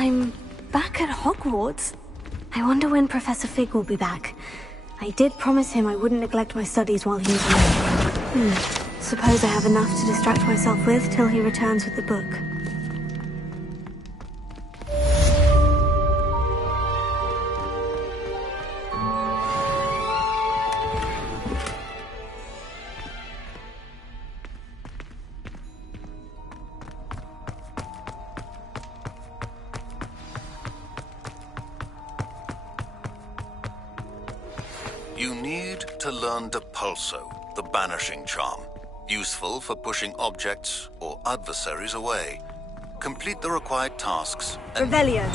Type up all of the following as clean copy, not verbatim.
I'm back at Hogwarts. I wonder when Professor Fig will be back. I did promise him I wouldn't neglect my studies while he was away. Suppose I have enough to distract myself with till he returns with the book. You need to learn Depulso, the banishing charm. Useful for pushing objects or adversaries away. Complete the required tasks and... Revelio.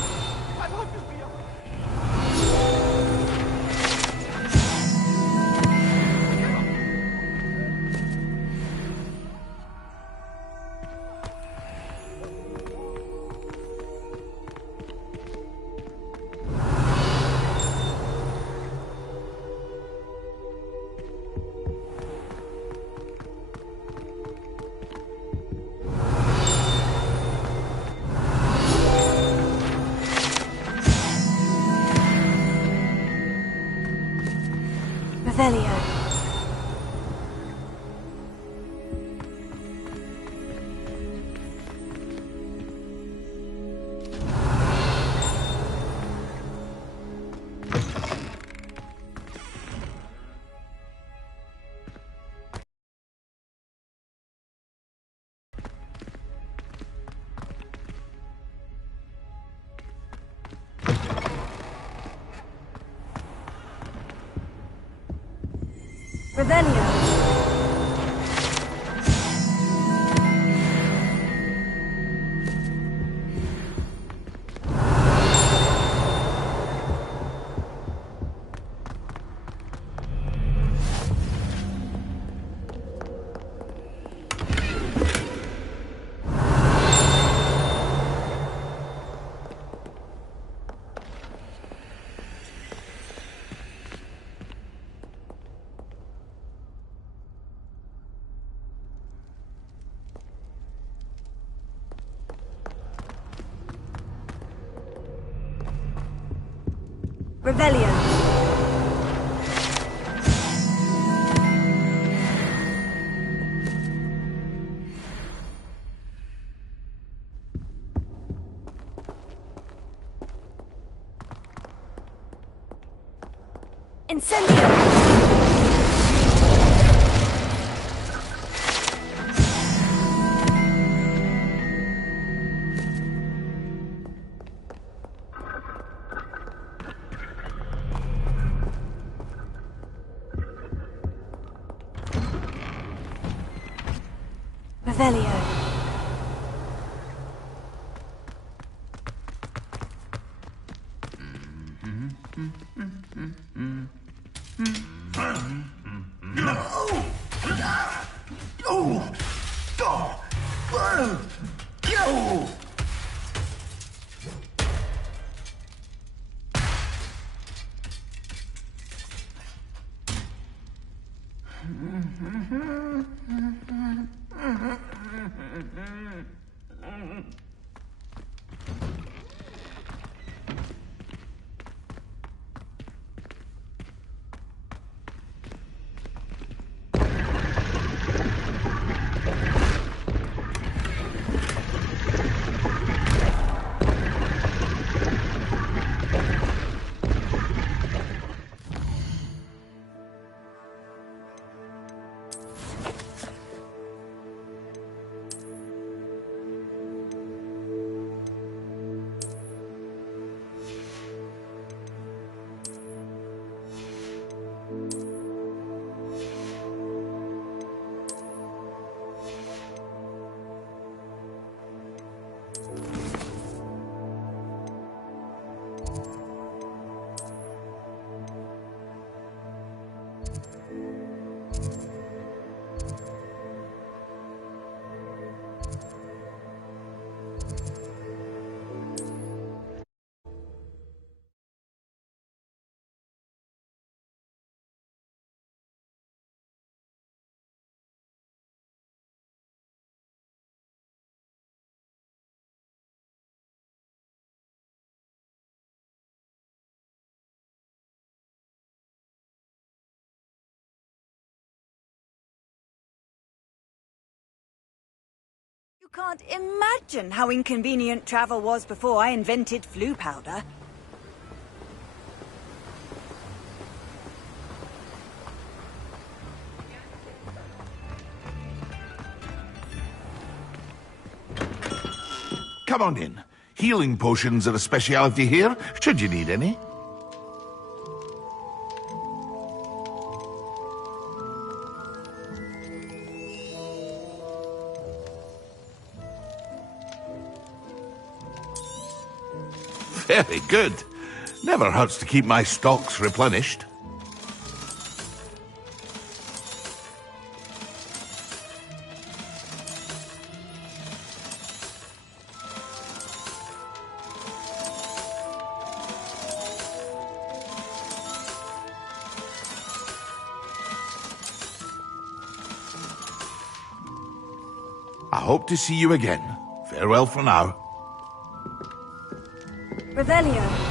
Revelio. Revelio. Revelio. Incendio. Revelio. Can't imagine how inconvenient travel was before I invented flu powder. Come on in. Healing potions are a speciality here, should you need any. Very good. Never hurts to keep my stocks replenished. I hope to see you again. Farewell for now. Revelio.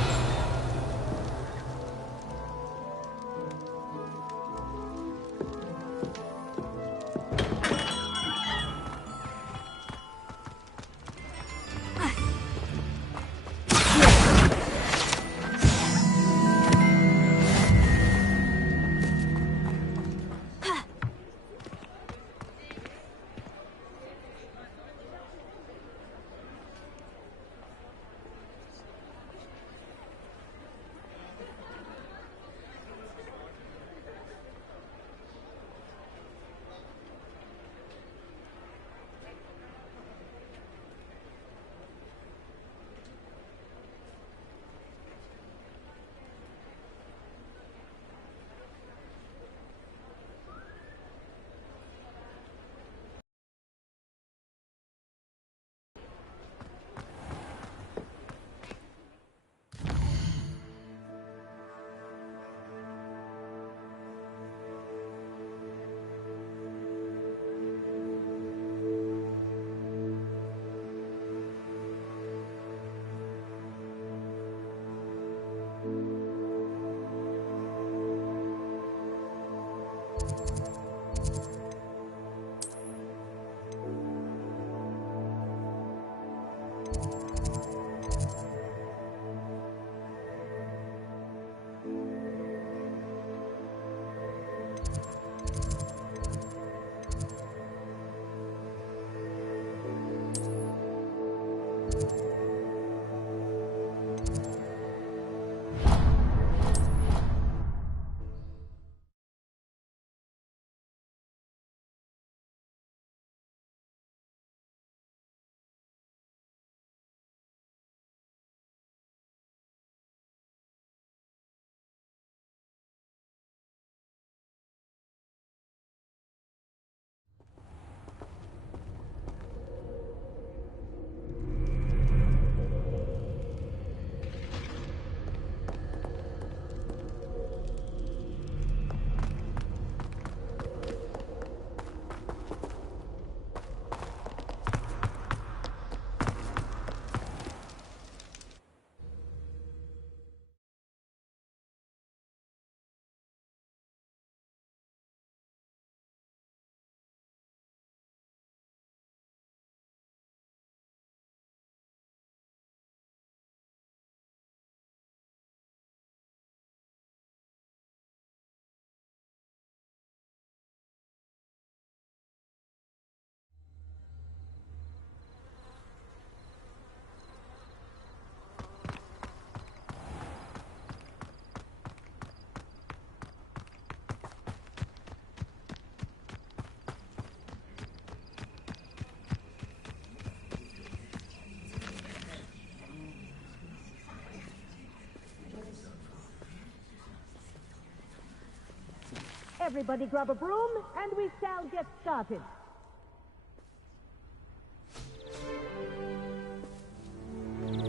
Everybody grab a broom, and we shall get started.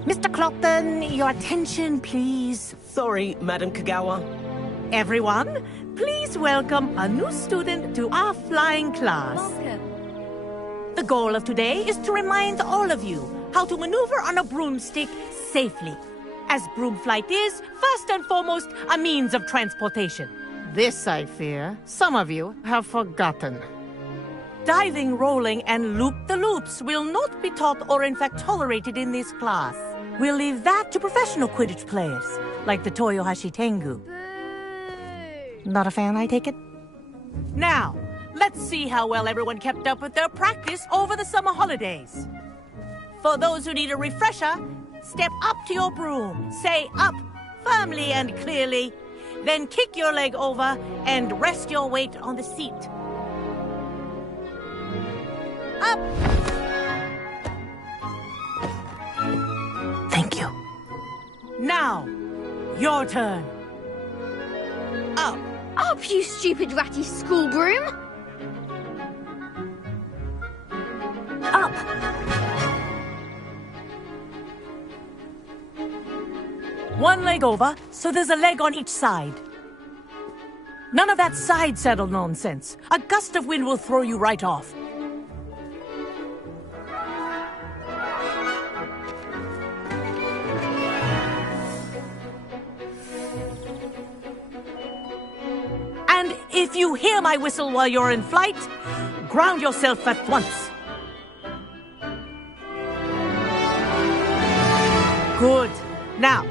Mr. Clopton, your attention, please. Sorry, Madam Kagawa. Everyone, please welcome a new student to our flying class. Welcome. The goal of today is to remind all of you how to maneuver on a broomstick safely, as broom flight is, first and foremost, a means of transportation. This, I fear, some of you have forgotten. Diving, rolling, and loop-the-loops will not be taught or in fact tolerated in this class. We'll leave that to professional Quidditch players, like the Toyohashi Tengu. Not a fan, I take it? Now, let's see how well everyone kept up with their practice over the summer holidays. For those who need a refresher, step up to your broom, say up, firmly and clearly, then kick your leg over and rest your weight on the seat. Up! Thank you. Now, your turn. Up. Up, you stupid ratty school broom! Up! One leg over, so there's a leg on each side. None of that side saddle nonsense. A gust of wind will throw you right off. And if you hear my whistle while you're in flight, ground yourself at once. Good. Now,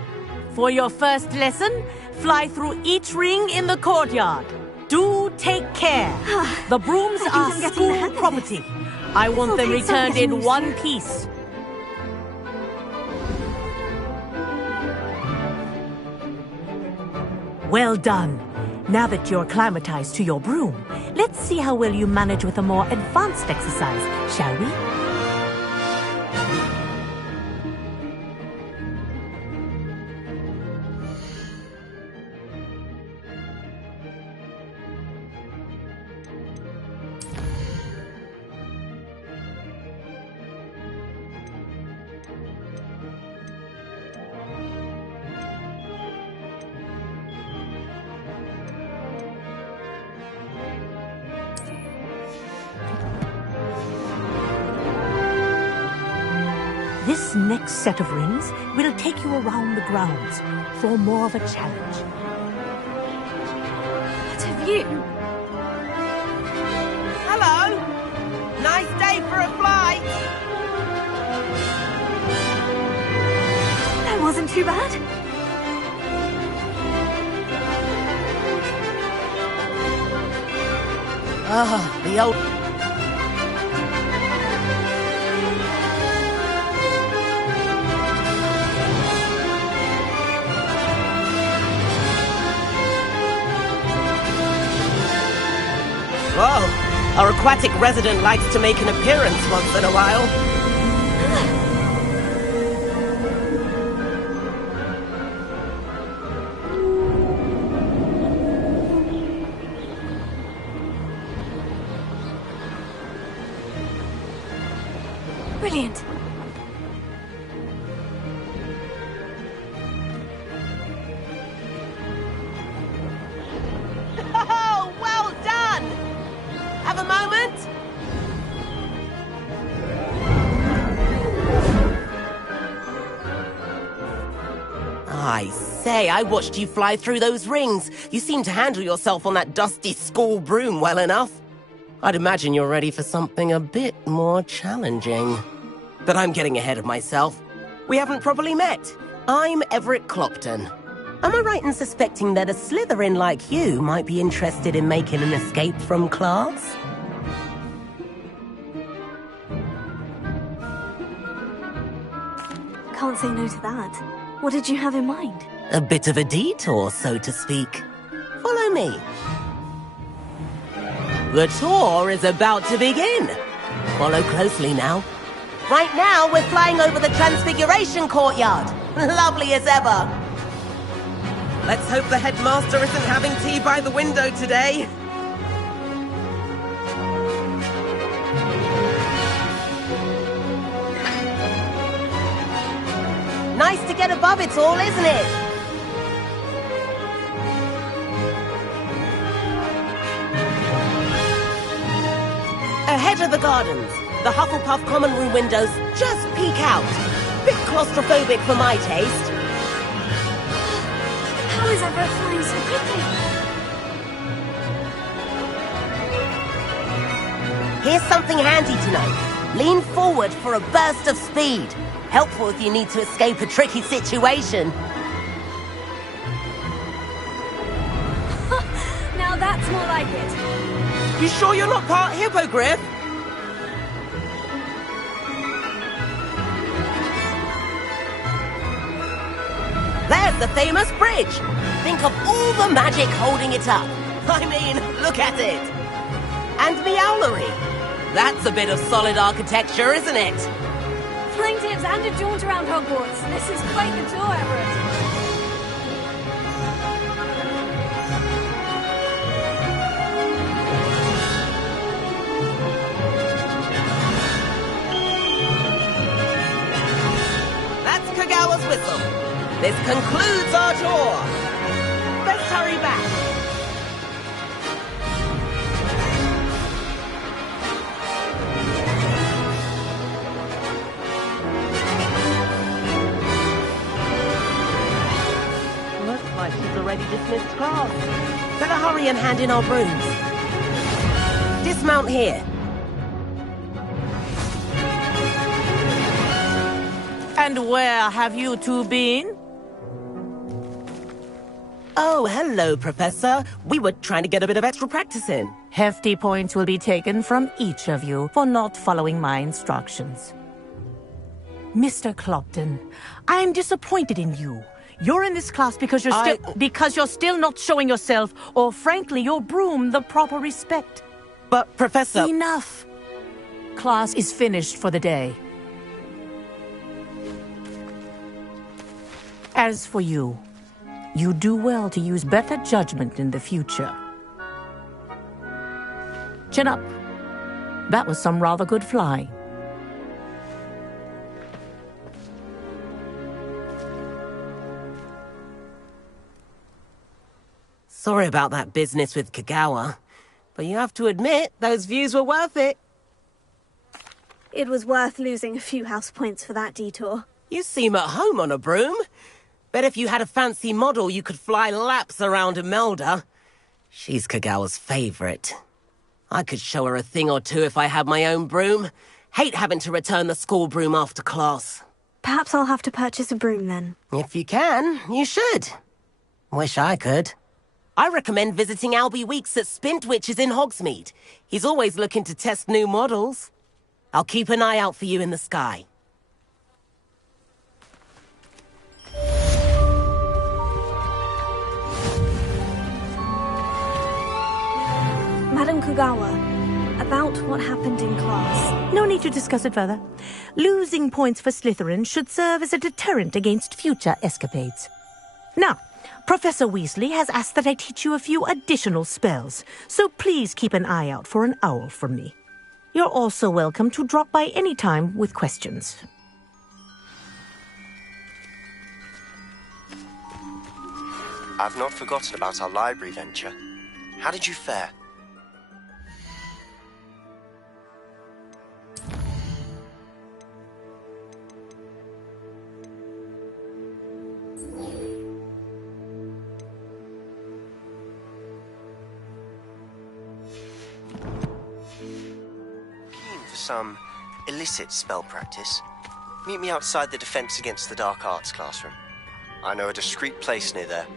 for your first lesson, fly through each ring in the courtyard. Do take care. The brooms are school property. I want them returned in one piece. Well done. Now that you're acclimatized to your broom, let's see how well you manage with a more advanced exercise, shall we? This next set of rings will take you around the grounds for more of a challenge. What have you? Hello! Nice day for a flight! That wasn't too bad. Ah, the old... Whoa, our aquatic resident likes to make an appearance once in a while. Brilliant. Oh, well done! Have a moment? I say, I watched you fly through those rings. You seem to handle yourself on that dusty school broom well enough. I'd imagine you're ready for something a bit more challenging. But I'm getting ahead of myself. We haven't properly met. I'm Everett Clopton. Am I right in suspecting that a Slytherin like you might be interested in making an escape from class? Can't say no to that. What did you have in mind? A bit of a detour, so to speak. Follow me. The tour is about to begin. Follow closely now. Right now, we're flying over the Transfiguration Courtyard. Lovely as ever. Let's hope the headmaster isn't having tea by the window today. Nice to get above it all, isn't it? Ahead of the gardens, the Hufflepuff common room windows just peek out. Bit claustrophobic for my taste. How is Everett flying so quickly? Here's something handy to know. Lean forward for a burst of speed. Helpful if you need to escape a tricky situation. Now that's more like it. You sure you're not part hippogriff? There's the famous bridge. Think of all the magic holding it up. I mean, look at it. And the owlery. That's a bit of solid architecture, isn't it? Flying tips and a jaunt around Hogwarts. This is quite the tour, Everett. That's Kagawa's whistle. This concludes our tour. Let's hurry back. Looks like she's already dismissed class. Better hurry and hand in our brooms. Dismount here. And where have you two been? Oh, hello, Professor. We were trying to get a bit of extra practice in. Hefty points will be taken from each of you for not following my instructions. Mr. Clopton, I'm disappointed in you. You're in this class because you're still not showing yourself, or frankly, your broom, the proper respect. But, Professor... Enough. Class is finished for the day. As for you, you do well to use better judgment in the future. Chin up. That was some rather good flying. Sorry about that business with Kagawa, but you have to admit, those views were worth it. It was worth losing a few house points for that detour. You seem at home on a broom. Bet if you had a fancy model, you could fly laps around Imelda. She's Kagawa's favorite. I could show her a thing or two if I had my own broom. Hate having to return the school broom after class. Perhaps I'll have to purchase a broom then. If you can, you should. Wish I could. I recommend visiting Albie Weeks at Spintwitches in Hogsmeade. He's always looking to test new models. I'll keep an eye out for you in the sky. Madam Kagawa, about what happened in class. No need to discuss it further. Losing points for Slytherin should serve as a deterrent against future escapades. Now, Professor Weasley has asked that I teach you a few additional spells, so please keep an eye out for an owl from me. You're also welcome to drop by any time with questions. I've not forgotten about our library venture. How did you fare? Some illicit spell practice, meet me outside the Defense Against the Dark Arts classroom. I know a discreet place near there.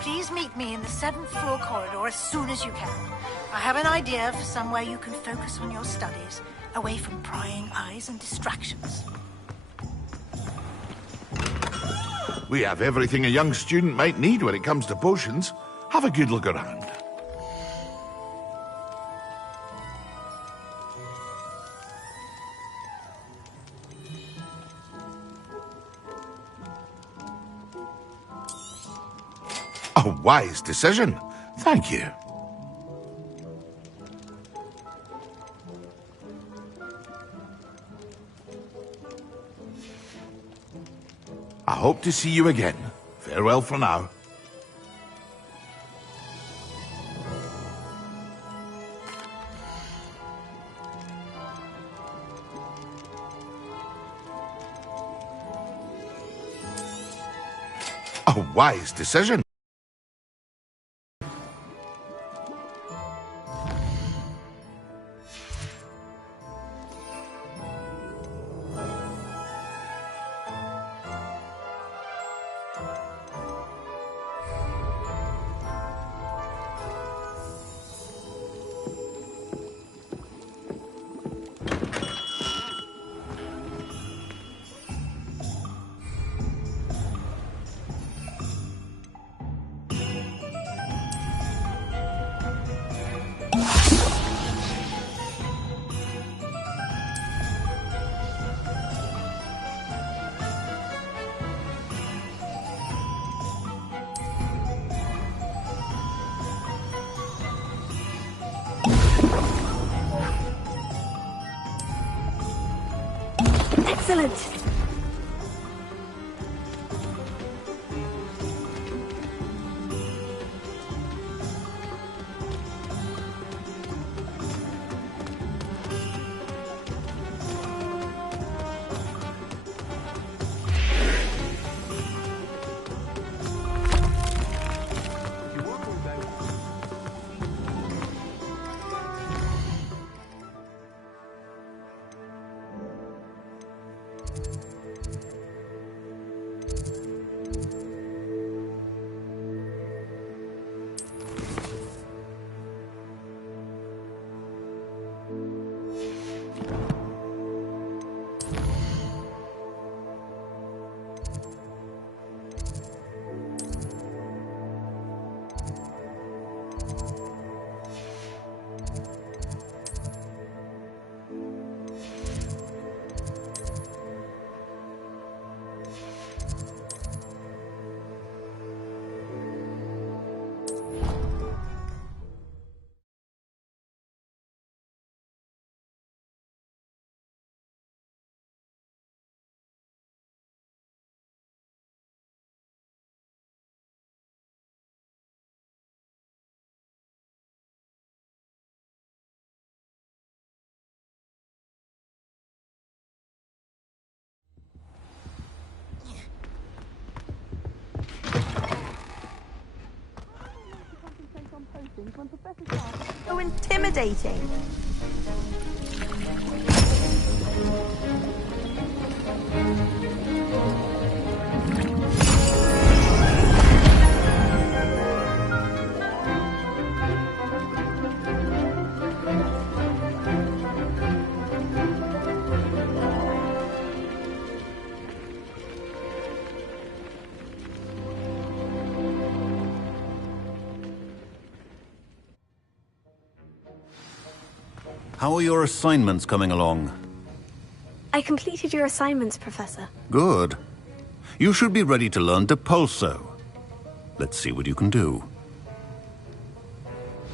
Please meet me in the 7th floor corridor as soon as you can. I have an idea for somewhere you can focus on your studies, away from prying eyes and distractions. We have everything a young student might need when it comes to potions. Have a good look around. A wise decision. Thank you. I hope to see you again. Farewell for now. A wise decision. Excellent! So intimidating. How are your assignments coming along? I completed your assignments, Professor. Good. You should be ready to learn Depulso. Let's see what you can do.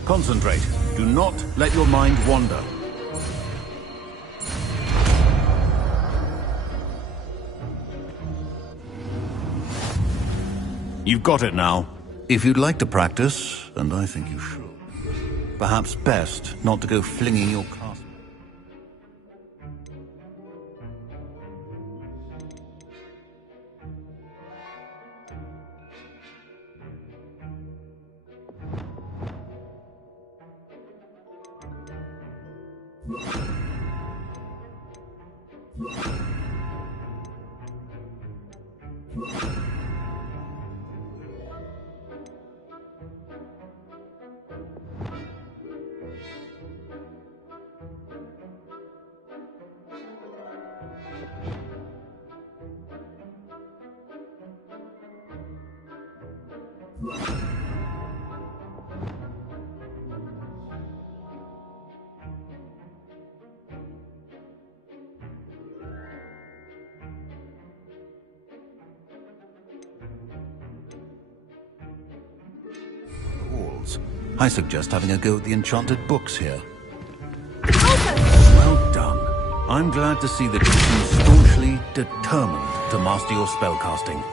Concentrate. Do not let your mind wander. You've got it now. If you'd like to practice, and I think you should, perhaps best not to go flinging your castle. Walls. I suggest having a go at the enchanted books here. Well done. I'm glad to see that you seem staunchly determined to master your spellcasting.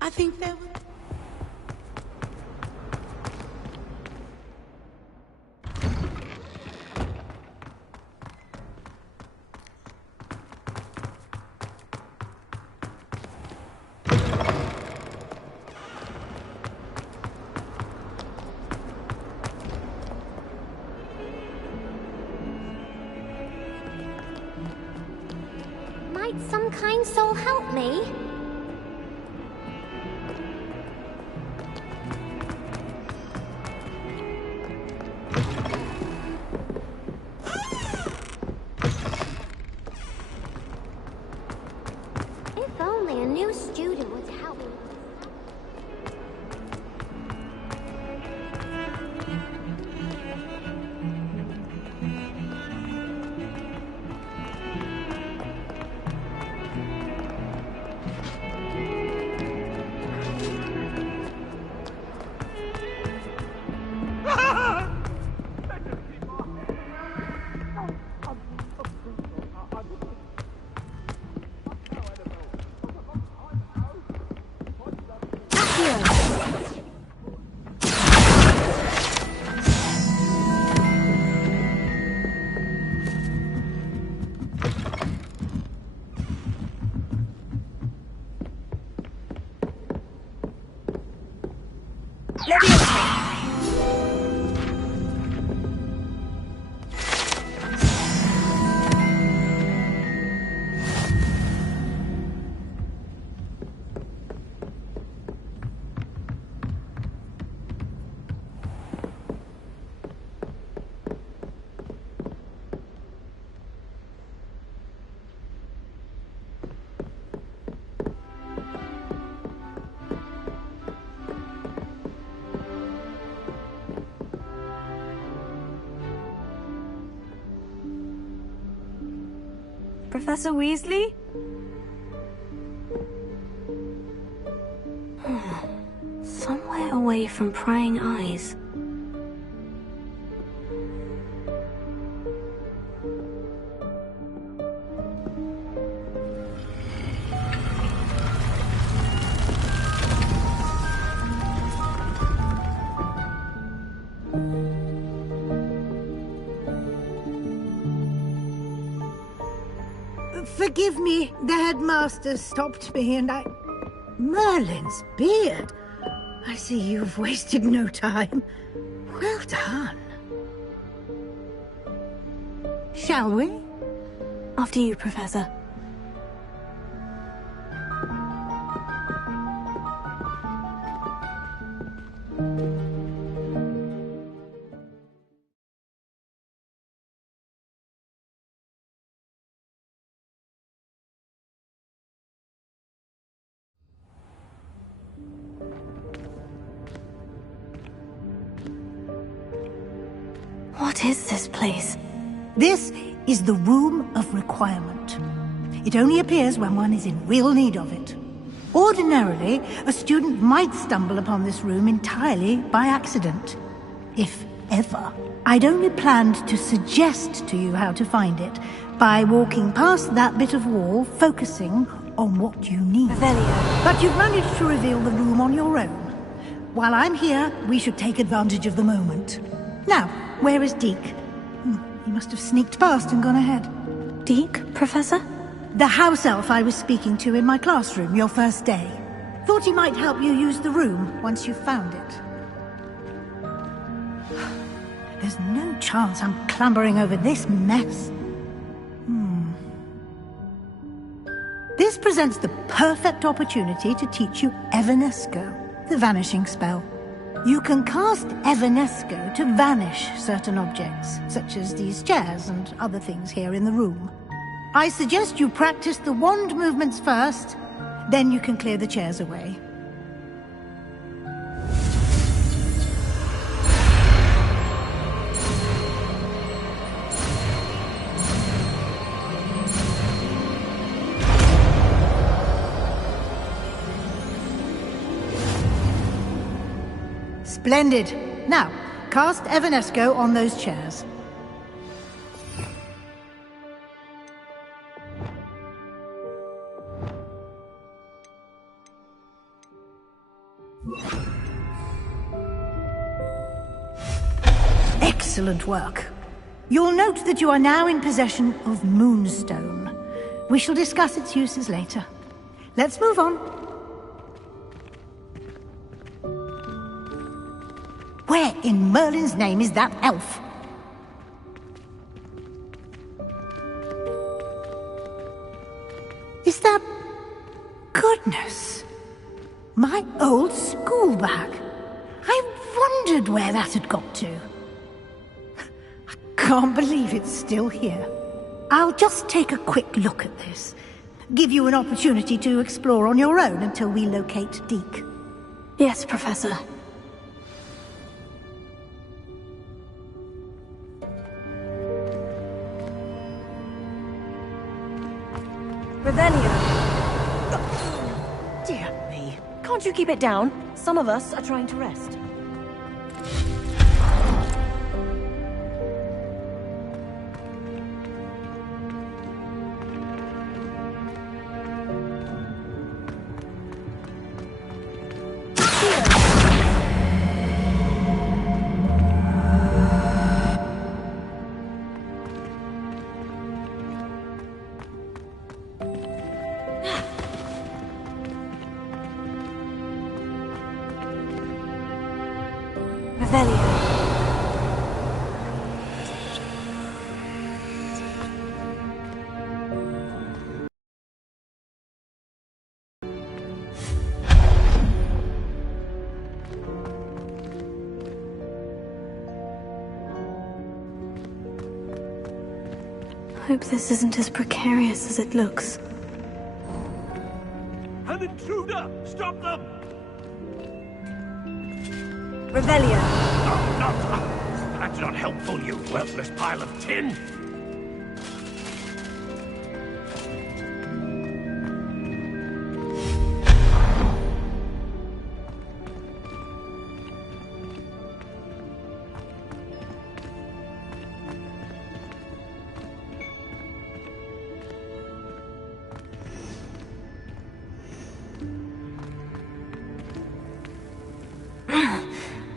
I think there were... Might some kind soul help me? If only a new student would help me. Professor Weasley? Somewhere away from prying eyes. Forgive me, the headmaster stopped me and I... Merlin's beard. I see you've wasted no time. Well done. Shall we? After you, Professor. What is this place? This is the Room of Requirement. It only appears when one is in real need of it. Ordinarily, a student might stumble upon this room entirely by accident. If ever. I'd only planned to suggest to you how to find it by walking past that bit of wall, focusing on what you need. Revelio. But you've managed to reveal the room on your own. While I'm here, we should take advantage of the moment. Now, where is Deke? He must have sneaked past and gone ahead. Deke, Professor? The house elf I was speaking to in my classroom your first day. Thought he might help you use the room once you've found it. There's no chance I'm clambering over this mess. This presents the perfect opportunity to teach you Evanesco, the vanishing spell. You can cast Evanesco to vanish certain objects, such as these chairs and other things here in the room. I suggest you practice the wand movements first, then you can clear the chairs away. Splendid. Now, cast Evanesco on those chairs. Excellent work. You'll note that you are now in possession of Moonstone. We shall discuss its uses later. Let's move on. Where in Merlin's name is that elf? Is that... Goodness! My old school bag. I wondered where that had got to. I can't believe it's still here. I'll just take a quick look at this. Give you an opportunity to explore on your own until we locate Deke. Yes, Professor. Revelio! Dear me. Can't you keep it down? Some of us are trying to rest. Hope this isn't as precarious as it looks. An intruder! Stop them! Revelio! No, not... That's not helpful, you worthless pile of tin!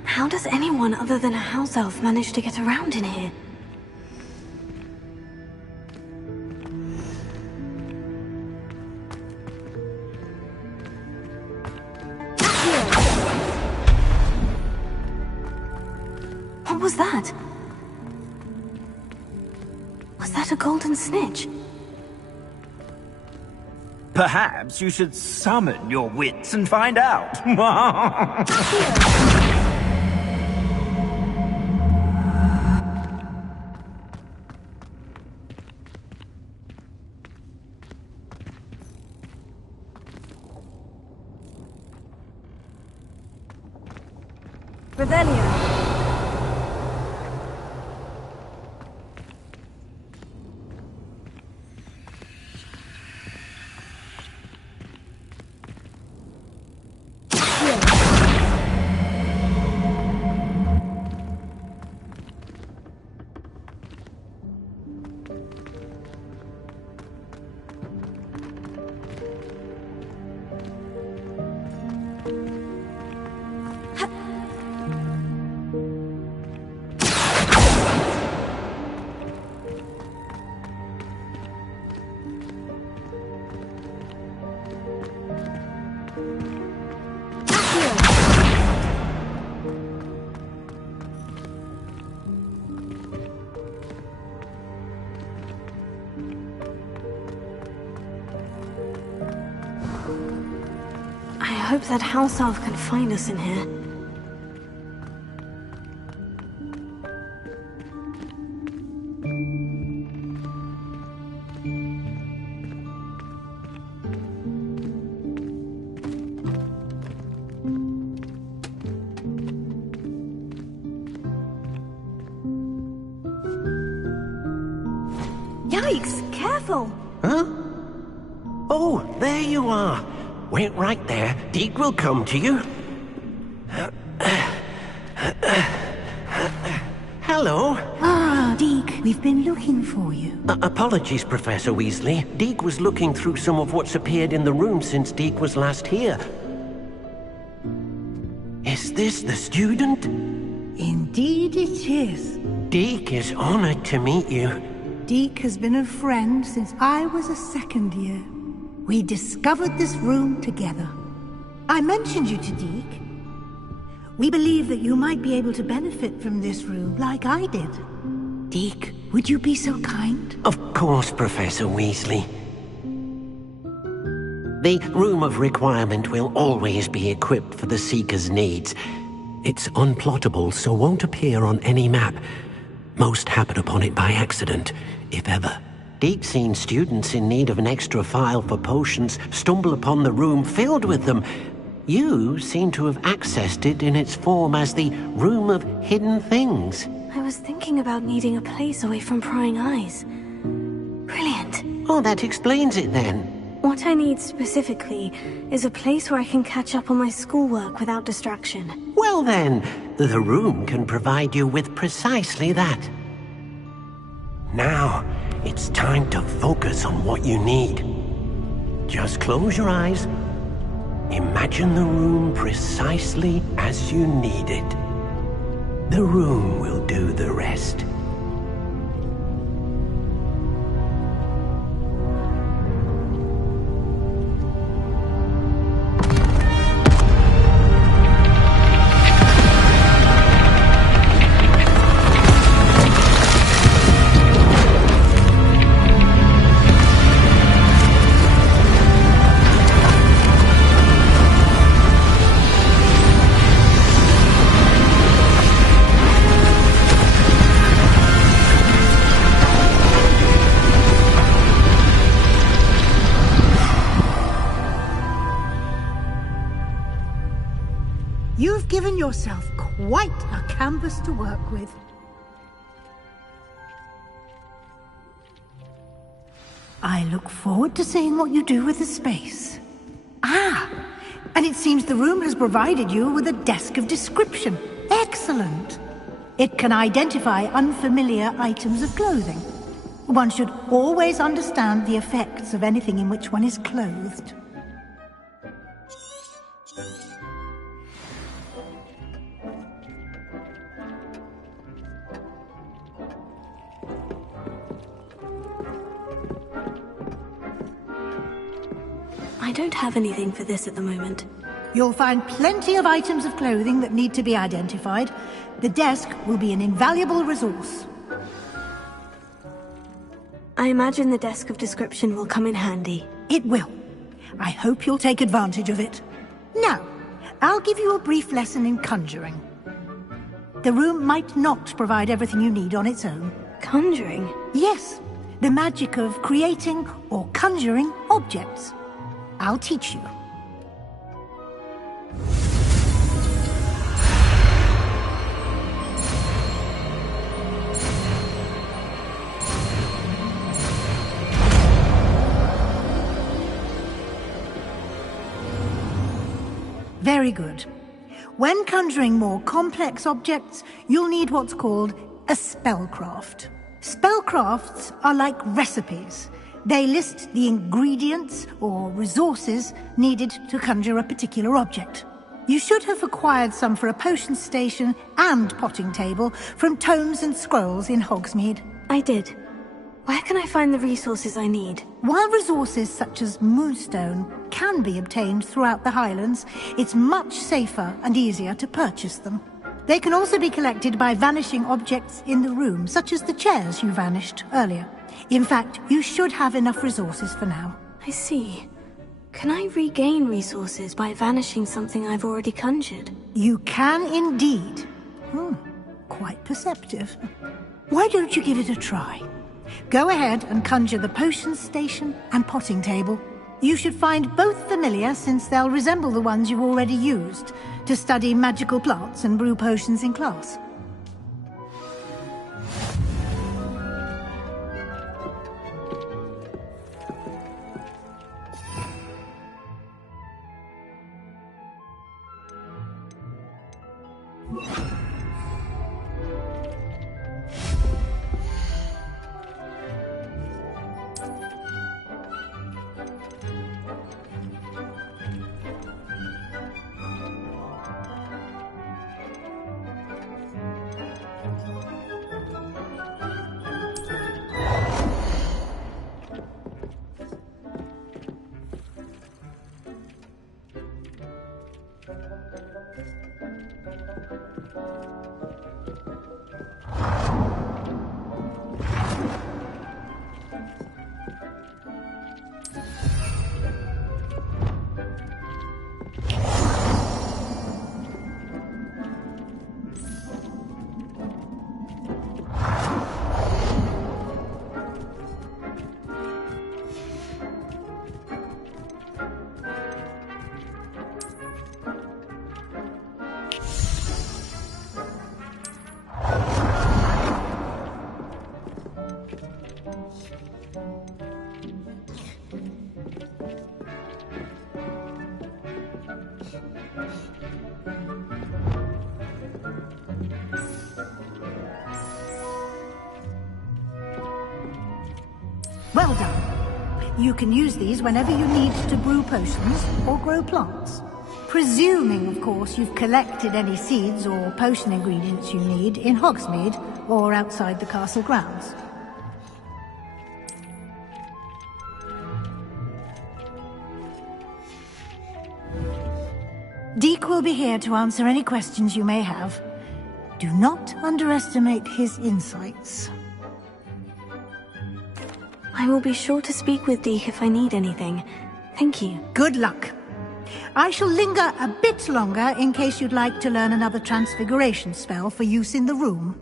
How does anyone other than a house elf manage to get around in here? was that? Was that a golden snitch? Perhaps you should summon your wits and find out. Revelio. I hope that house elf can find us in here. Yikes! Careful! Huh? Oh, there you are. Wait right there. Deke will come to you. Hello. Ah, Deke, we've been looking for you. Apologies, Professor Weasley. Deke was looking through some of what's appeared in the room since Deke was last here. Is this the student? Indeed it is. Deke is honored to meet you. Deke has been a friend since I was a second year. We discovered this room together. I mentioned you to Deke. We believe that you might be able to benefit from this room like I did. Deke, would you be so kind? Of course, Professor Weasley. The Room of Requirement will always be equipped for the Seeker's needs. It's unplottable, so won't appear on any map. Most happen upon it by accident, if ever. Deke's seen students in need of an extra file for potions stumble upon the room filled with them. You seem to have accessed it in its form as the Room of Hidden Things. I was thinking about needing a place away from prying eyes. Brilliant. Oh, that explains it then. What I need specifically is a place where I can catch up on my schoolwork without distraction. Well then, the room can provide you with precisely that. Now, it's time to focus on what you need. Just close your eyes. Imagine the room precisely as you need it. The room will do the rest. You've given yourself quite a canvas to work with. I look forward to seeing what you do with the space. Ah, and it seems the room has provided you with a desk of description. Excellent. It can identify unfamiliar items of clothing. One should always understand the effects of anything in which one is clothed. I don't have anything for this at the moment. You'll find plenty of items of clothing that need to be identified. The desk will be an invaluable resource. I imagine the desk of description will come in handy. It will. I hope you'll take advantage of it. Now, I'll give you a brief lesson in conjuring. The room might not provide everything you need on its own. Conjuring? Yes, the magic of creating or conjuring objects. I'll teach you. Very good. When conjuring more complex objects, you'll need what's called a spellcraft. Spellcrafts are like recipes. They list the ingredients or resources needed to conjure a particular object. You should have acquired some for a potion station and potting table from tomes and scrolls in Hogsmeade. I did. Where can I find the resources I need? While resources such as moonstone can be obtained throughout the Highlands, it's much safer and easier to purchase them. They can also be collected by vanishing objects in the room, such as the chairs you vanished earlier. In fact, you should have enough resources for now. I see. Can I regain resources by vanishing something I've already conjured? You can indeed. Quite perceptive. Why don't you give it a try? Go ahead and conjure the potion station and potting table. You should find both familiar, since they'll resemble the ones you've already used to study magical plants and brew potions in class. Well done. You can use these whenever you need to brew potions or grow plants. Presuming, of course, you've collected any seeds or potion ingredients you need in Hogsmeade or outside the castle grounds. Deke will be here to answer any questions you may have. Do not underestimate his insights. I will be sure to speak with Deke if I need anything. Thank you. Good luck. I shall linger a bit longer in case you'd like to learn another transfiguration spell for use in the room.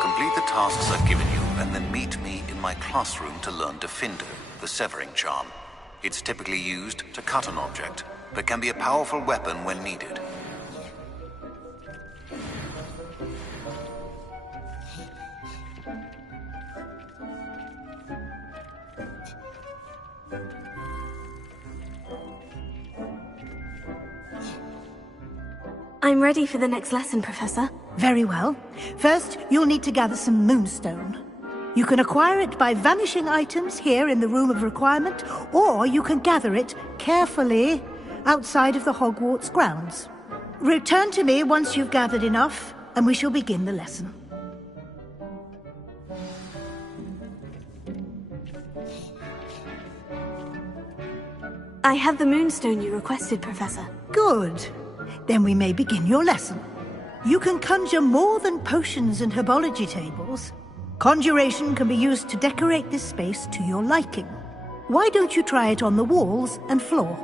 Complete the tasks I've given you, and then meet me in my classroom to learn Defender, the severing charm. It's typically used to cut an object, but can be a powerful weapon when needed. I'm ready for the next lesson, Professor. Very well. First, you'll need to gather some moonstone. You can acquire it by vanishing items here in the Room of Requirement, or you can gather it carefully outside of the Hogwarts grounds. Return to me once you've gathered enough, and we shall begin the lesson. I have the moonstone you requested, Professor. Good. Then we may begin your lesson. You can conjure more than potions and herbology tables. Conjuration can be used to decorate this space to your liking. Why don't you try it on the walls and floor?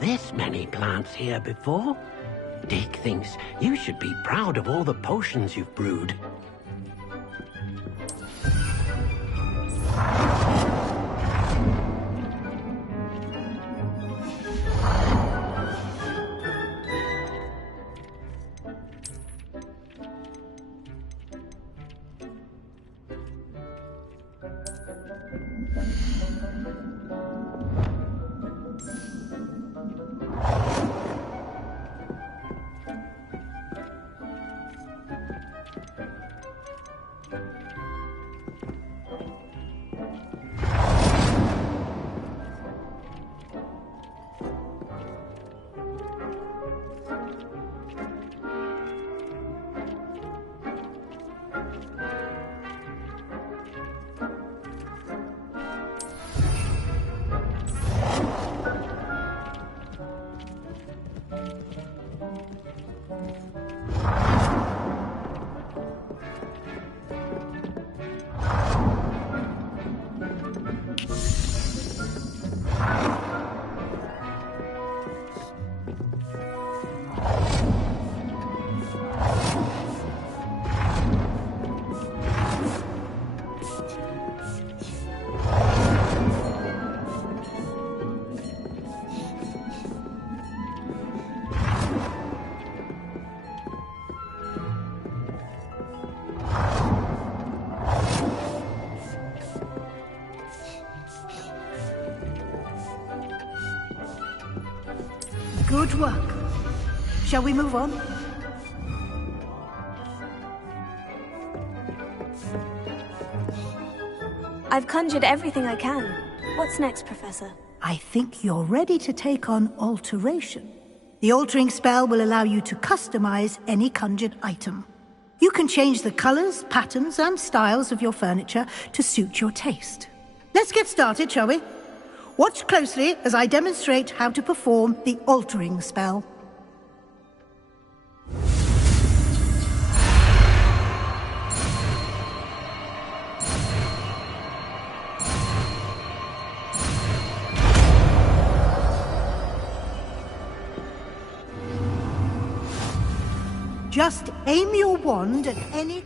this many plants here before. Dick thinks you should be proud of all the potions you've brewed. Good work. Shall we move on? I've conjured everything I can. What's next, Professor? I think you're ready to take on alteration. The altering spell will allow you to customize any conjured item. You can change the colors, patterns, and styles of your furniture to suit your taste. Let's get started, shall we? Watch closely as I demonstrate how to perform the altering spell. Just aim your wand at any...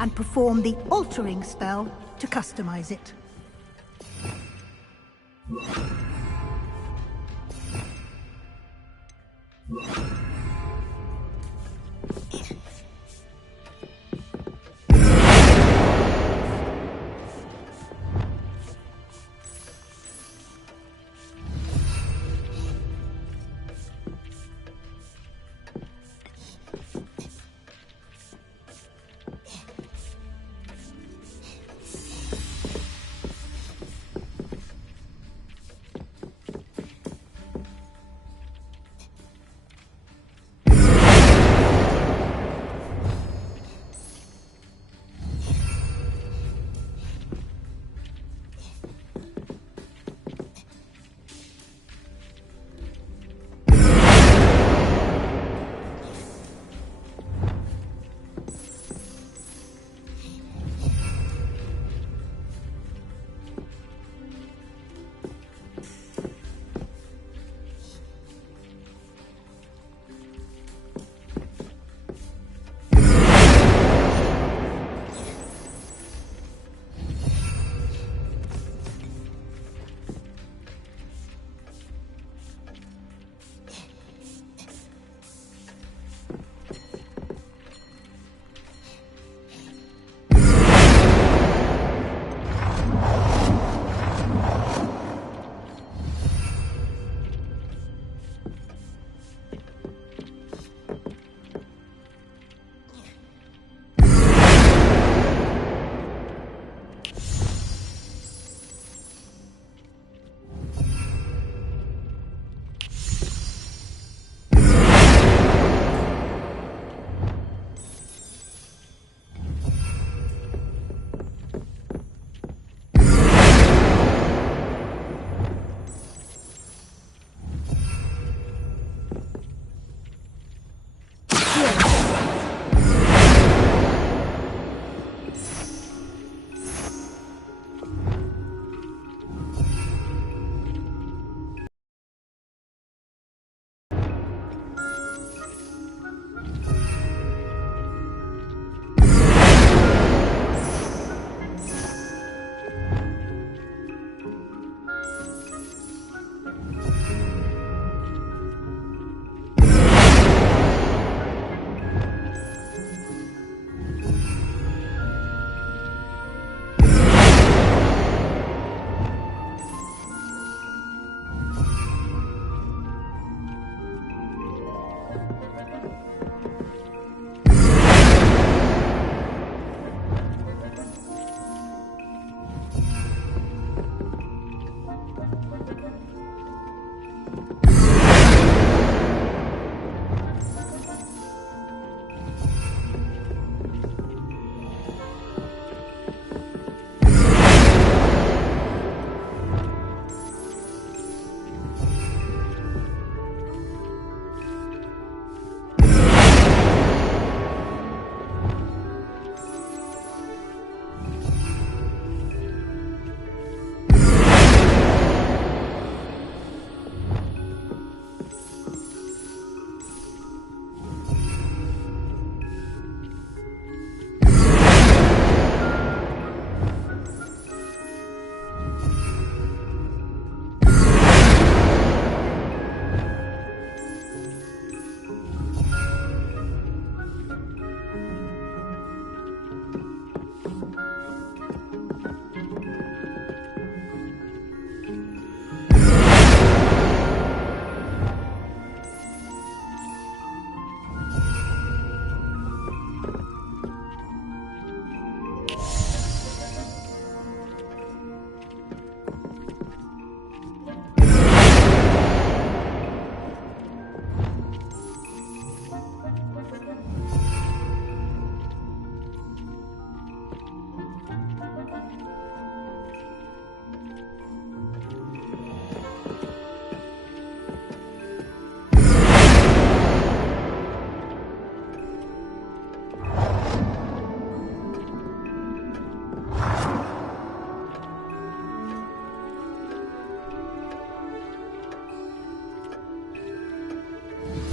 and perform the altering spell to customize it.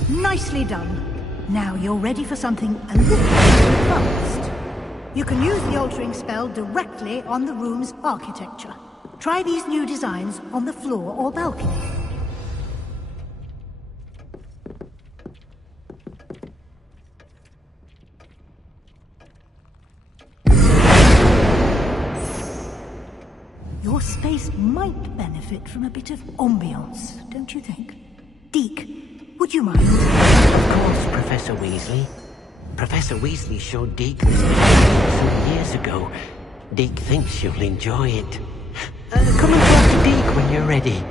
Nicely done. Now you're ready for something a little more advanced. You can use the altering spell directly on the room's architecture. Try these new designs on the floor or balcony. Your space might benefit from a bit of ambiance, don't you think? Deke, would you mind? Of course, Professor Weasley. Professor Weasley showed Deke this some years ago. Deke thinks you'll enjoy it. Come and talk to Deke when you're ready.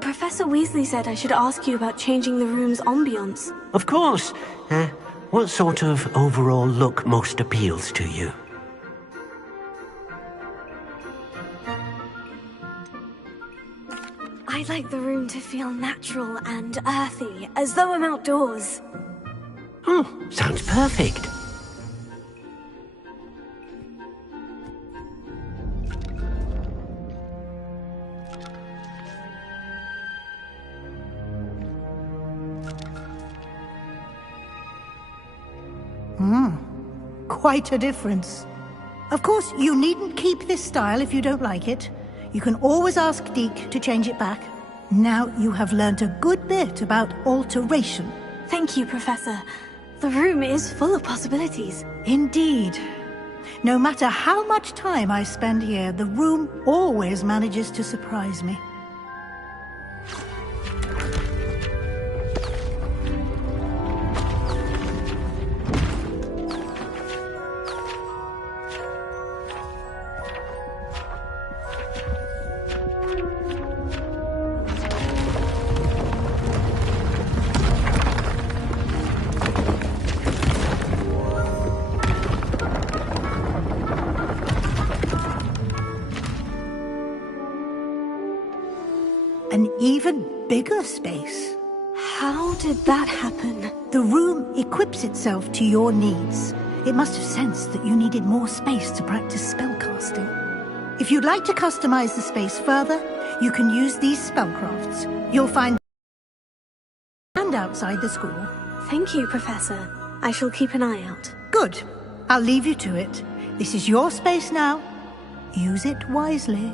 Professor Weasley said I should ask you about changing the room's ambiance. Of course. What sort of overall look most appeals to you? I'd like the room to feel natural and earthy, as though I'm outdoors. Sounds perfect. Quite a difference. Of course, you needn't keep this style if you don't like it. You can always ask Deke to change it back. Now you have learnt a good bit about alteration. Thank you, Professor. The room is full of possibilities. Indeed. No matter how much time I spend here, the room always manages to surprise me. An even bigger space. How did that happen? The room equips itself to your needs. It must have sensed that you needed more space to practice spellcasting. If you'd like to customize the space further, you can use these spellcrafts. You'll find and outside the school. Thank you, Professor. I shall keep an eye out. Good. I'll leave you to it. This is your space now. Use it wisely.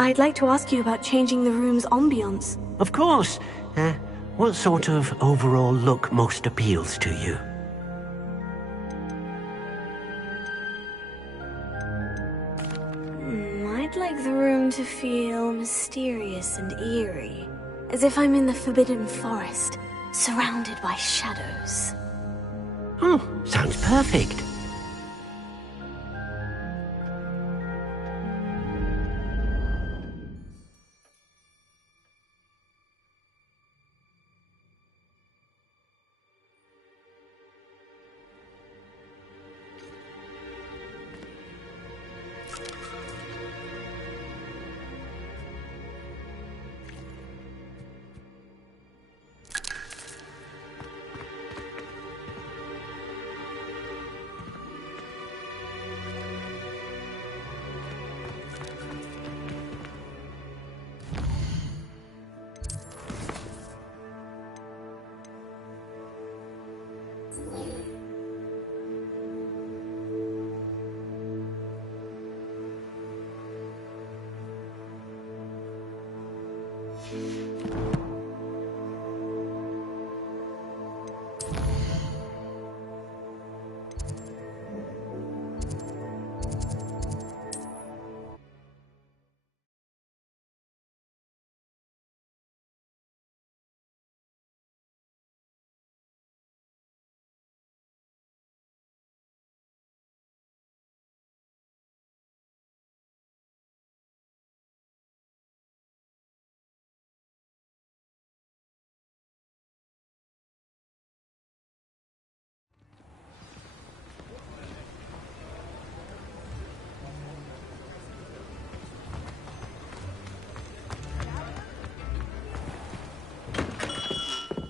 I'd like to ask you about changing the room's ambiance. Of course. What sort of overall look most appeals to you? I'd like the room to feel mysterious and eerie, as if I'm in the Forbidden Forest, surrounded by shadows. Oh, sounds perfect.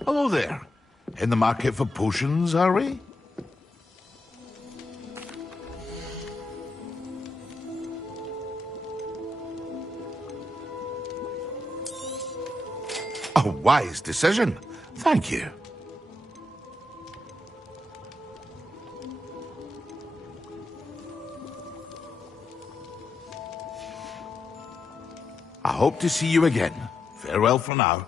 Hello there. In the market for potions, are we? A wise decision. Thank you. I hope to see you again. Farewell for now.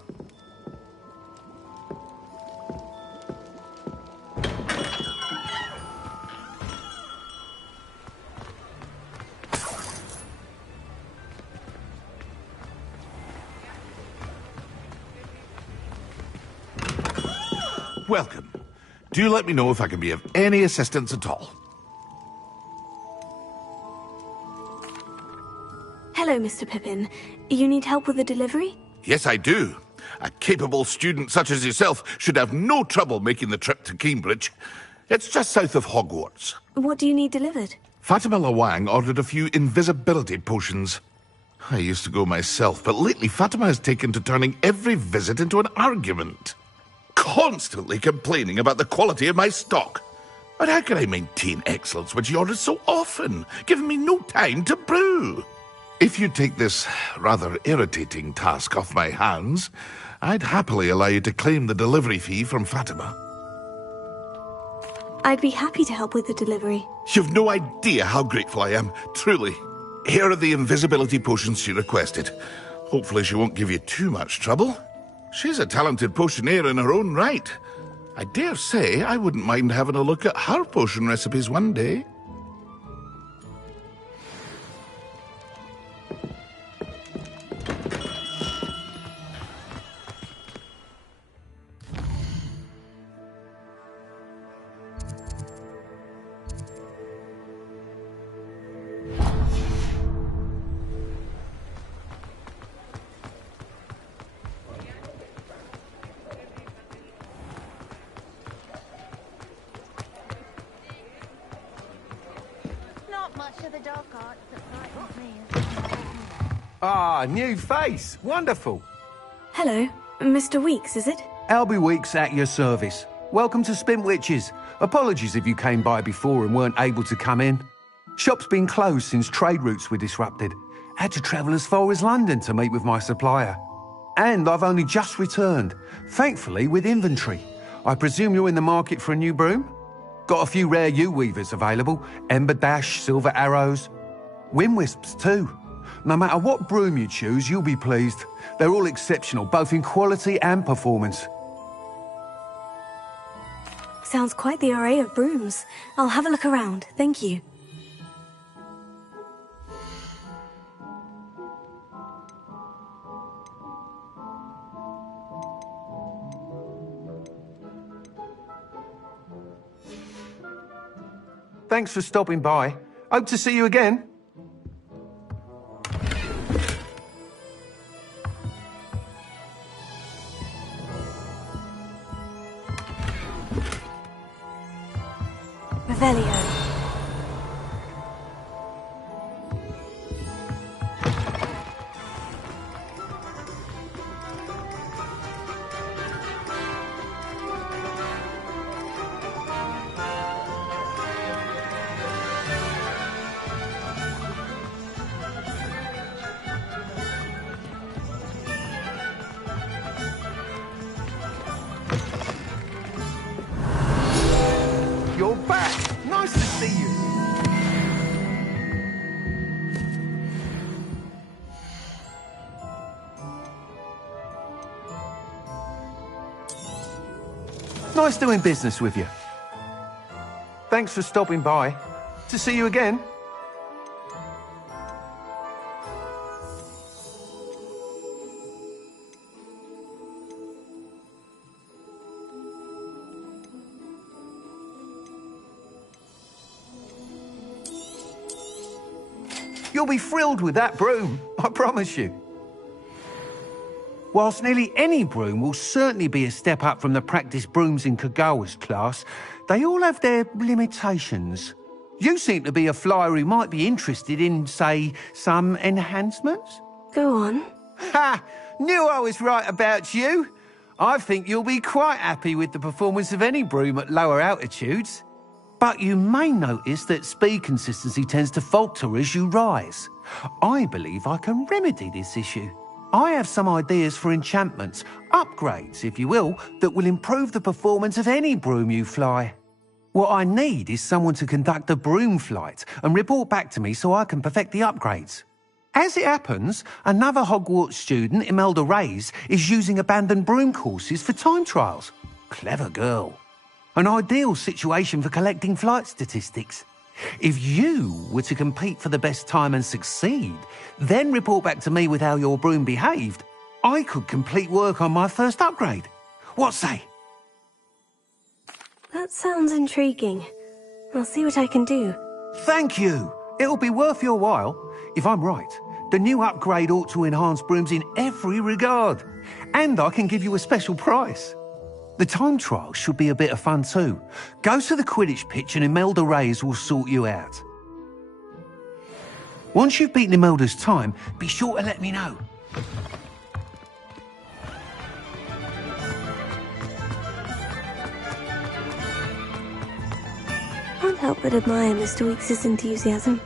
Welcome. Do let me know if I can be of any assistance at all. Hello, Mr. Pippin. You need help with a delivery? Yes, I do. A capable student such as yourself should have no trouble making the trip to Cambridge. It's just south of Hogwarts. What do you need delivered? Fatima Lawang ordered a few invisibility potions. I used to go myself, but lately Fatima has taken to turning every visit into an argument. Constantly complaining about the quality of my stock. But how can I maintain excellence when she orders so often, giving me no time to brew? If you take this rather irritating task off my hands, I'd happily allow you to claim the delivery fee from Fatima. I'd be happy to help with the delivery. You've no idea how grateful I am, truly. Here are the invisibility potions she requested. Hopefully she won't give you too much trouble. She's a talented potioneer in her own right. I dare say I wouldn't mind having a look at her potion recipes one day. Ah, new face. Wonderful. Hello. Mr. Weeks, is it? Albie Weeks at your service. Welcome to Spintwitches. Apologies if you came by before and weren't able to come in. Shop's been closed since trade routes were disrupted. Had to travel as far as London to meet with my supplier. And I've only just returned, thankfully with inventory. I presume you're in the market for a new broom? Got a few rare yew weavers available. Ember Dash, Silver Arrows. Wind Wisps too. No matter what broom you choose, you'll be pleased. They're all exceptional, both in quality and performance. Sounds quite the array of brooms. I'll have a look around. Thank you. Thanks for stopping by. Hope to see you again. Revelio. You're back! Nice to see you! Nice doing business with you. Thanks for stopping by. To see you again. You'll be thrilled with that broom, I promise you. Whilst nearly any broom will certainly be a step up from the practice brooms in Kagawa's class, they all have their limitations. You seem to be a flyer who might be interested in, say, some enhancements? Go on. Ha! Knew I was right about you. I think you'll be quite happy with the performance of any broom at lower altitudes. But you may notice that speed consistency tends to falter as you rise. I believe I can remedy this issue. I have some ideas for enchantments, upgrades, if you will, that will improve the performance of any broom you fly. What I need is someone to conduct a broom flight and report back to me so I can perfect the upgrades. As it happens, another Hogwarts student, Imelda Reyes, is using abandoned broom courses for time trials. Clever girl. An ideal situation for collecting flight statistics. If you were to compete for the best time and succeed, then report back to me with how your broom behaved, I could complete work on my first upgrade. What say? That sounds intriguing. I'll see what I can do. Thank you. It'll be worth your while. If I'm right, the new upgrade ought to enhance brooms in every regard. And I can give you a special price. The time trial should be a bit of fun too. Go to the Quidditch pitch and Imelda Reyes will sort you out. Once you've beaten Imelda's time, be sure to let me know. Can't help but admire Mr. Weekes' enthusiasm.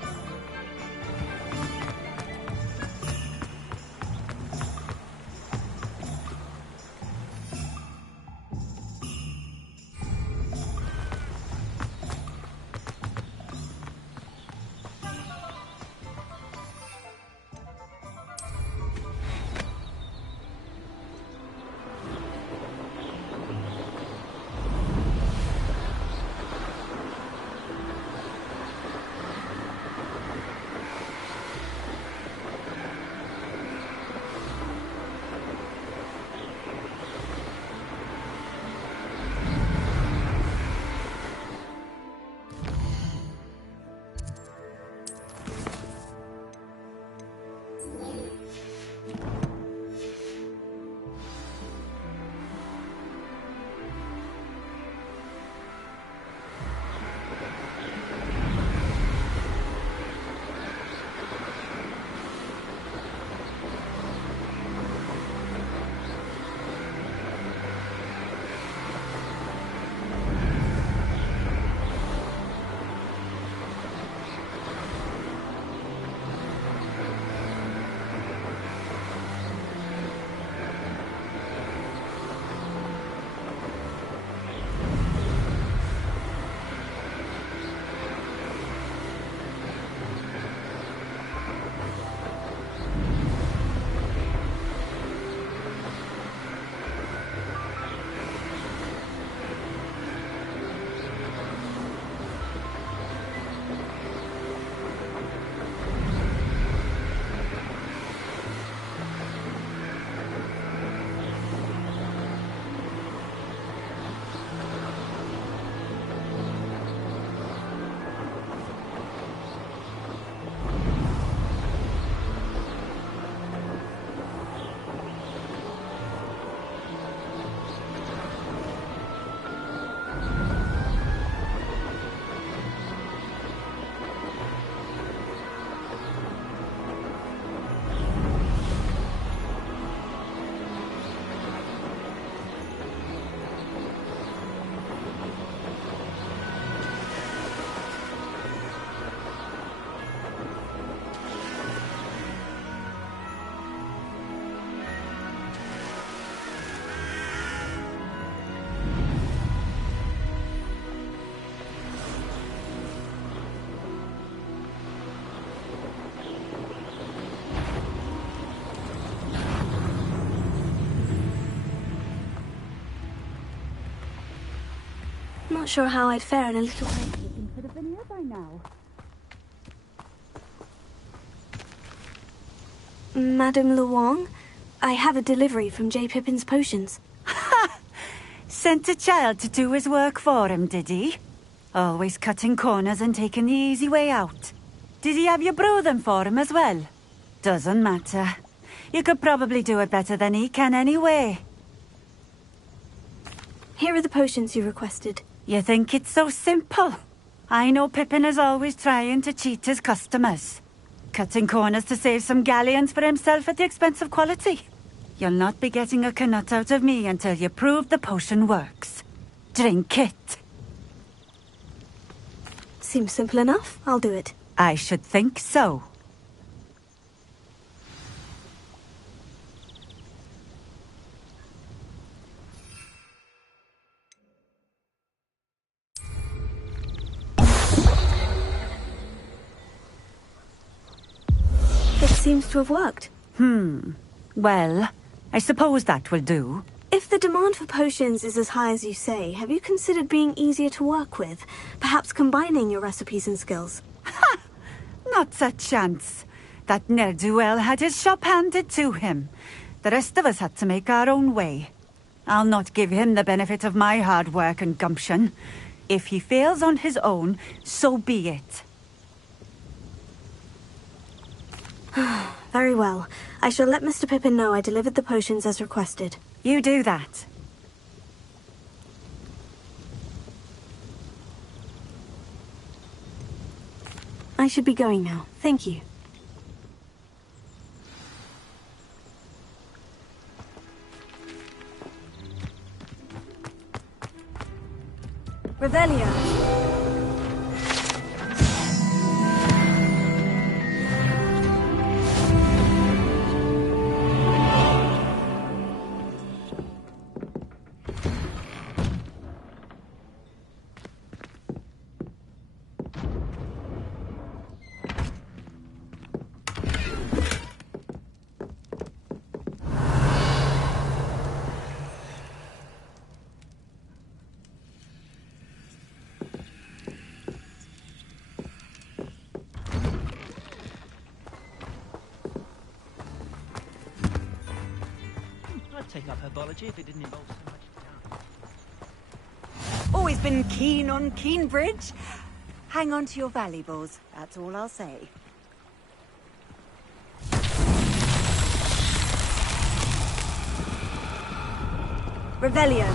not sure how I'd fare in a little place. Could have been here by now. Madame Luong, I have a delivery from J. Pippin's Potions. Ha! Sent a child to do his work for him, did he? Always cutting corners and taking the easy way out. Did he have you brew them for him as well? Doesn't matter. You could probably do it better than he can anyway. Here are the potions you requested. You think it's so simple? I know Pippin is always trying to cheat his customers. Cutting corners to save some galleons for himself at the expense of quality. You'll not be getting a canut out of me until you prove the potion works. Drink it. Seems simple enough. I'll do it. I should think so. It seems to have worked. Well, I suppose that will do. If the demand for potions is as high as you say, have you considered being easier to work with? Perhaps combining your recipes and skills? Ha! Not a chance. That ne'er-do-well had his shop handed to him. The rest of us had to make our own way. I'll not give him the benefit of my hard work and gumption. If he fails on his own, so be it. Very well. I shall let Mr. Pippin know I delivered the potions as requested. You do that. I should be going now. Thank you. Revelio. I'd take up herbology if it didn't involve so much time. Always been keen on Keenbridge. Hang on to your valuables, that's all I'll say. Revelio.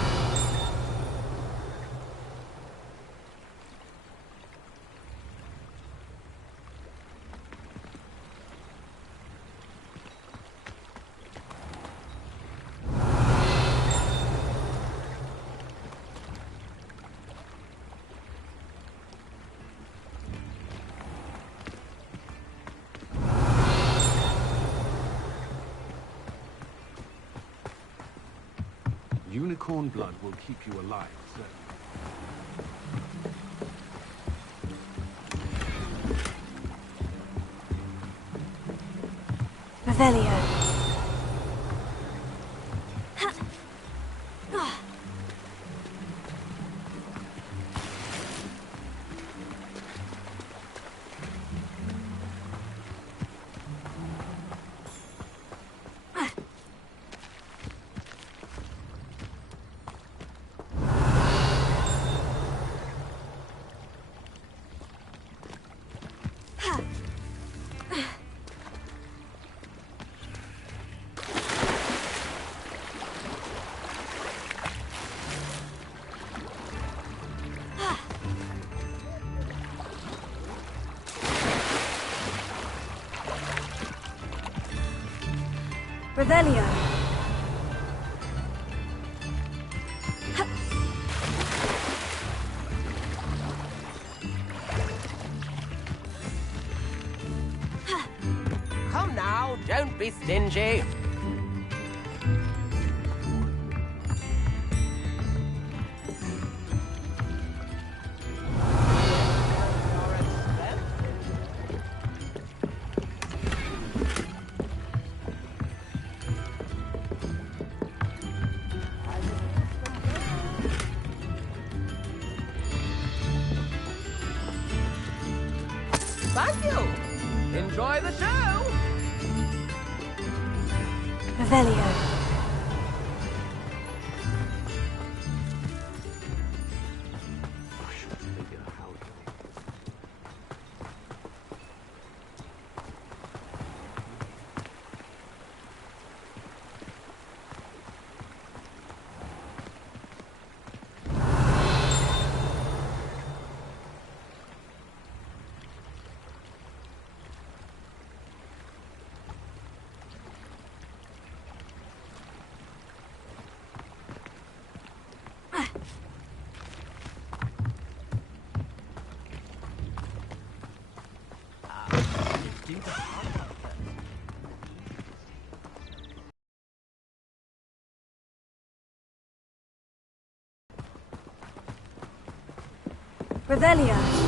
Unicorn blood will keep you alive, sir. Revelio. Revelio. Come now, don't be stingy. Thank you. Enjoy the show. Revelio. Revelio.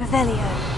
Revelio.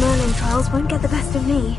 Merlin trials won't get the best of me.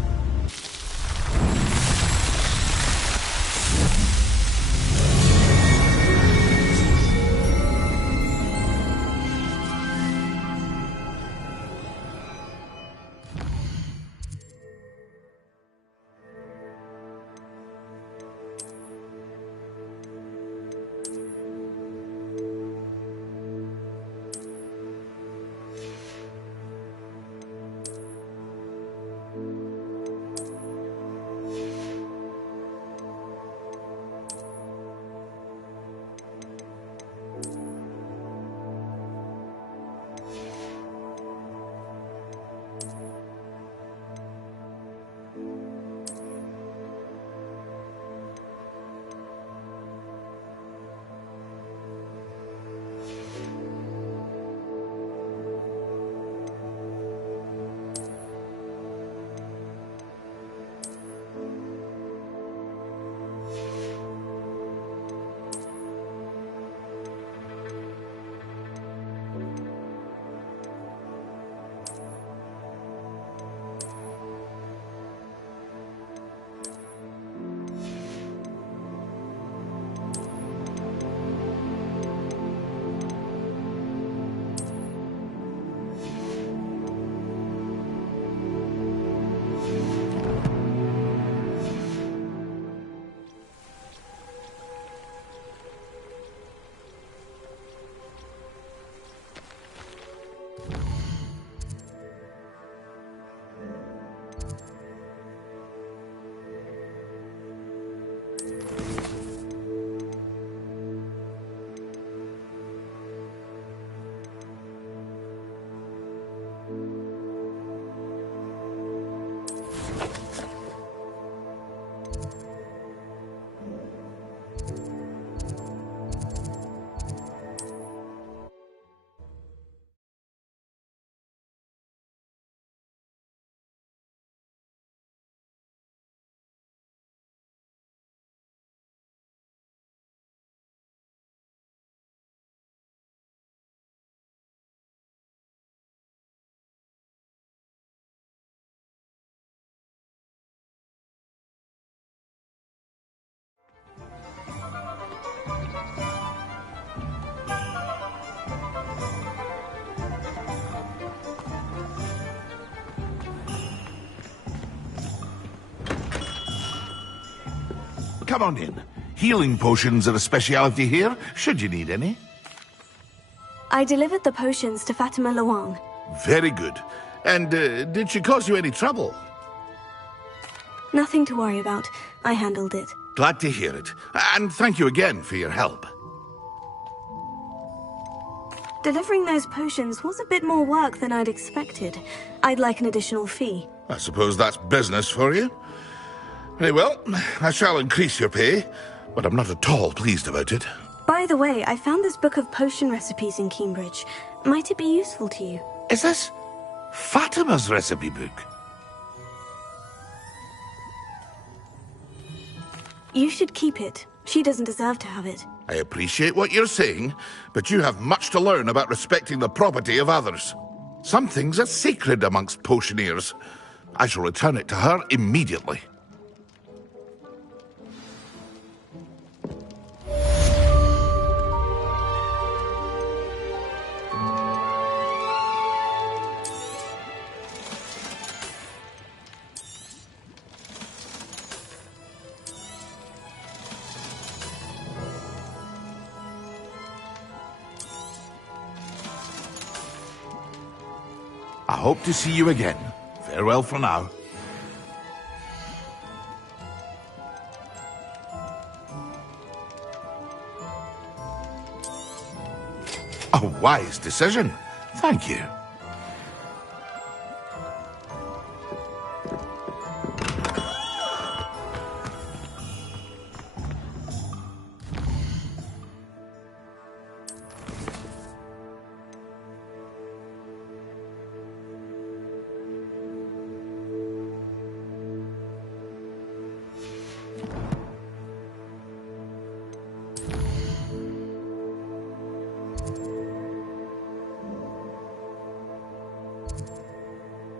come on in. Healing potions are a speciality here, should you need any. I delivered the potions to Fatima Luang. Very good. And did she cause you any trouble? Nothing to worry about. I handled it. Glad to hear it. And thank you again for your help. Delivering those potions was a bit more work than I'd expected. I'd like an additional fee. I suppose that's business for you. Very well, I shall increase your pay, but I'm not at all pleased about it. By the way, I found this book of potion recipes in Cambridge. Might it be useful to you? Is this Fatima's recipe book? You should keep it. She doesn't deserve to have it. I appreciate what you're saying, but you have much to learn about respecting the property of others. Some things are sacred amongst potioneers. I shall return it to her immediately. I hope to see you again. Farewell for now. A wise decision. Thank you.